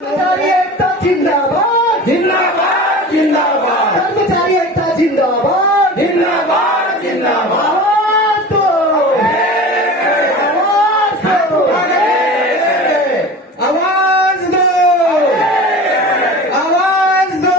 कर्मचारी एकता जिंदाबाद जिंदाबाद जिंदाबाद कर्मचारी एकता जिंदाबाद जिंदाबाद जिंदाबाद आवाज दो आवाज दो आवाज दो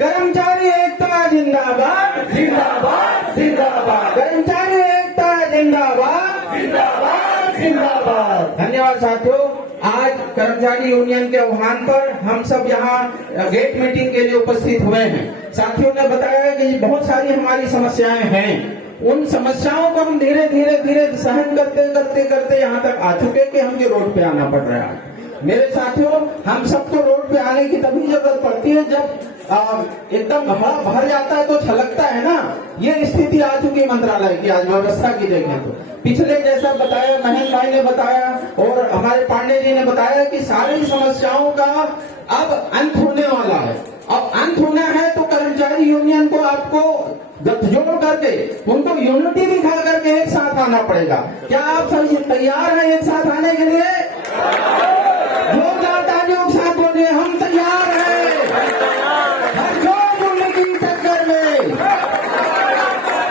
कर्मचारी एकता जिंदाबाद जिंदाबाद जिंदाबाद कर्मचारी एकता जिंदाबाद जिंदाबाद जिंदाबाद। धन्यवाद साथियों। आज कर्मचारी यूनियन के आह्वान पर हम सब यहाँ गेट मीटिंग के लिए उपस्थित हुए हैं। साथियों ने बताया कि बहुत सारी हमारी समस्याएं हैं, उन समस्याओं को हम धीरे धीरे धीरे सहन करते करते करते यहाँ तक आ चुके कि हमें रोड पे आना पड़ रहा है। मेरे साथियों, हम सबको रोड पे आने की तभी जरूरत पड़ती है जब एकदम भर जाता है तो छलकता है ना। ये स्थिति आ चुकी मंत्रालय की आज व्यवस्था की देखें तो पिछले जैसा बताया महेंद्र भाई ने बताया और हमारे पांडे जी ने बताया कि सारी समस्याओं का अब अंत होने वाला है। अब अंत होना है तो कर्मचारी यूनियन को आपको गठजोड़ करके उनको यूनिटी दिखा करके एक साथ आना पड़ेगा। क्या आप सभी तैयार हैं एक साथ आने के लिए? जोरदार तालियों के साथ बोलिए, हम तैयार हैं। हर जोर की टक्कर में,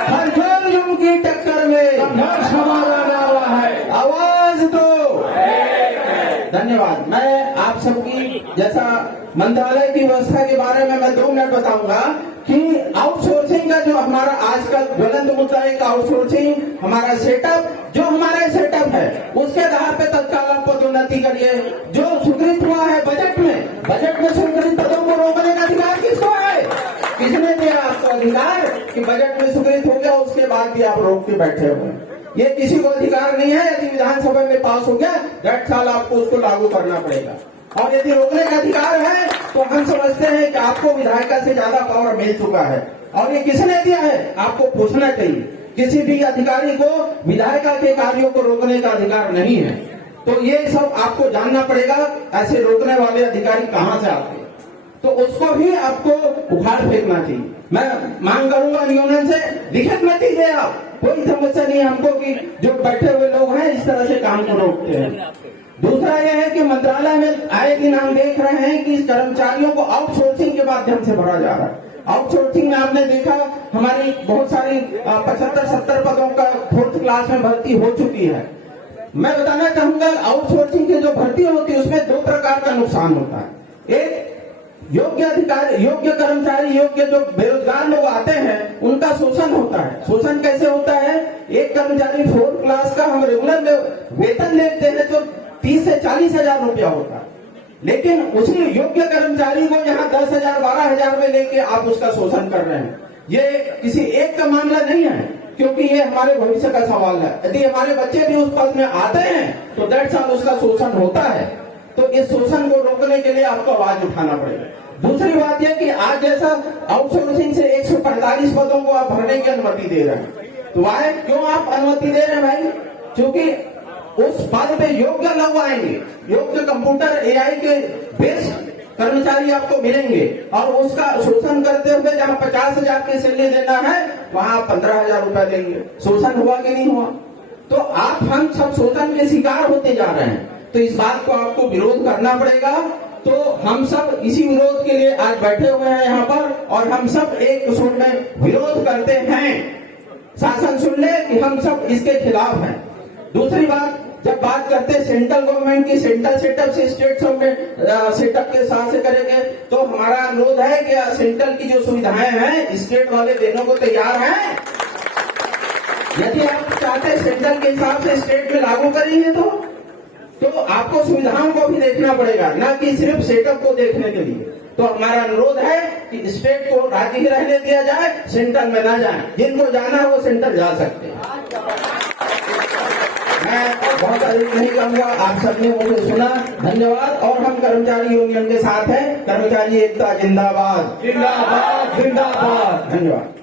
हर जोर की टक्कर में हमारा नारा है आवाज दो। धन्यवाद। मैं आप सबकी जैसा मंत्रालय की व्यवस्था के बारे में मैं 2 मिनट बताऊंगा कि आउटसोर्सिंग का जो हमारा आज का ज्वलंत मुद्दा है, आउटसोर्सिंग हमारा सेटअप, जो हमारा सेटअप है उसके आधार पे तत्काल आप पदोन्नति करिए। जो स्वीकृत हुआ है बजट में स्वीकृत पदों को रोकने का अधिकार किसको है? किसने दिया आपको अधिकार कि बजट में स्वीकृत हो गया उसके बाद भी आप रोक के बैठे हुए? ये किसी को अधिकार नहीं है। यदि विधानसभा में पास हो गया 1.5 साल आपको उसको लागू करना पड़ेगा। और यदि रोकने का अधिकार है तो हम समझते हैं कि आपको विधायिका से ज्यादा पावर मिल चुका है। और ये किसने दिया है आपको पूछना चाहिए। किसी भी अधिकारी को विधायिका के कार्यों को रोकने का अधिकार नहीं है। तो ये सब आपको जानना पड़ेगा, ऐसे रोकने वाले अधिकारी कहाँ से आते हैं, तो उसको भी आपको उखाड़ फेंकना चाहिए। मैं मांग करूंगा यूनियन से, लिखित में दीजिए आप, कोई समस्या नहीं हमको कि जो बैठे हुए लोग हैं इस तरह से काम को रोकते हैं। दूसरा यह है कि मंत्रालय में आए दिन हम देख रहे हैं कि कर्मचारियों को आउटसोर्सिंग के माध्यम से भरा जा रहा है। आउटसोर्सिंग में आपने देखा हमारी बहुत सारी 75-70 पदों का 4th क्लास में भर्ती हो चुकी है। मैं बताना चाहूंगा आउटसोर्सिंग की जो भर्ती होती है उसमें 2 प्रकार का नुकसान होता है। एक, योग्य अधिकारी, योग्य कर्मचारी, योग्य जो बेरोजगार लोग आते हैं उनका शोषण होता है। शोषण कैसे होता है? एक कर्मचारी 4th क्लास का हम रेगुलर वेतन लेते हैं जो 30 से 40 हजार रुपया होता है, लेकिन उसी योग्य कर्मचारी को यहाँ 10,000 12,000 में लेके आप उसका शोषण कर रहे हैं। ये किसी एक का मामला नहीं है, क्योंकि ये हमारे भविष्य का सवाल है। यदि हमारे बच्चे भी उस पद में आते हैं तो 1.5 साल उसका शोषण होता है। तो इस शोषण को रोकने के लिए आपको आवाज उठाना पड़ेगा। दूसरी बात यह कि आज जैसा आउटसोर्सिंग से 145 पदों को आप भरने की अनुमति दे रहे हैं, तो वाह क्यों आप अनुमति दे रहे हैं भाई? क्योंकि उस पद पे योग्य लोग आएंगे, योग्य कंप्यूटर AI के बेस्ट कर्मचारी आपको मिलेंगे और उसका शोषण करते हुए जहाँ 50,000 की सैलरी देना है वहाँ 15,000 रुपया देंगे। शोषण हुआ कि नहीं हुआ? तो हम सब शोषण के शिकार होते जा रहे हैं। तो इस बात को आपको विरोध करना पड़ेगा। तो हम सब इसी विरोध के लिए आज बैठे हुए हैं यहाँ पर और हम सब एक सुर में विरोध करते हैं। शासन सुन ले कि हम सब इसके खिलाफ हैं। दूसरी बात, जब बात करते हैं सेंट्रल गवर्नमेंट की सेंट्रल सेटअप से स्टेट सेटअप के साथ से करेंगे, तो हमारा अनुरोध है कि सेंट्रल की जो सुविधाएं हैं स्टेट वाले देने को तैयार हैं। यदि आप चाहते हैं सेंट्रल के हिसाब से स्टेट में लागू करेंगे तो आपको सुविधाओं को भी देखना पड़ेगा, न कि सिर्फ सेटअप को देखने के लिए। तो हमारा अनुरोध है कि स्टेट को राज्य ही रहने दिया जाए, सेंट्रल में ना जाए। जिनको जाना है वो सेंट्रल जा सकते हैं। मैं बहुत अधिक नहीं कहूंगा, आप सबने मुझे सुना। धन्यवाद। और हम कर्मचारी यूनियन के साथ हैं। कर्मचारी एकता जिंदाबाद, जिंदाबाद जिंदाबाद। धन्यवाद।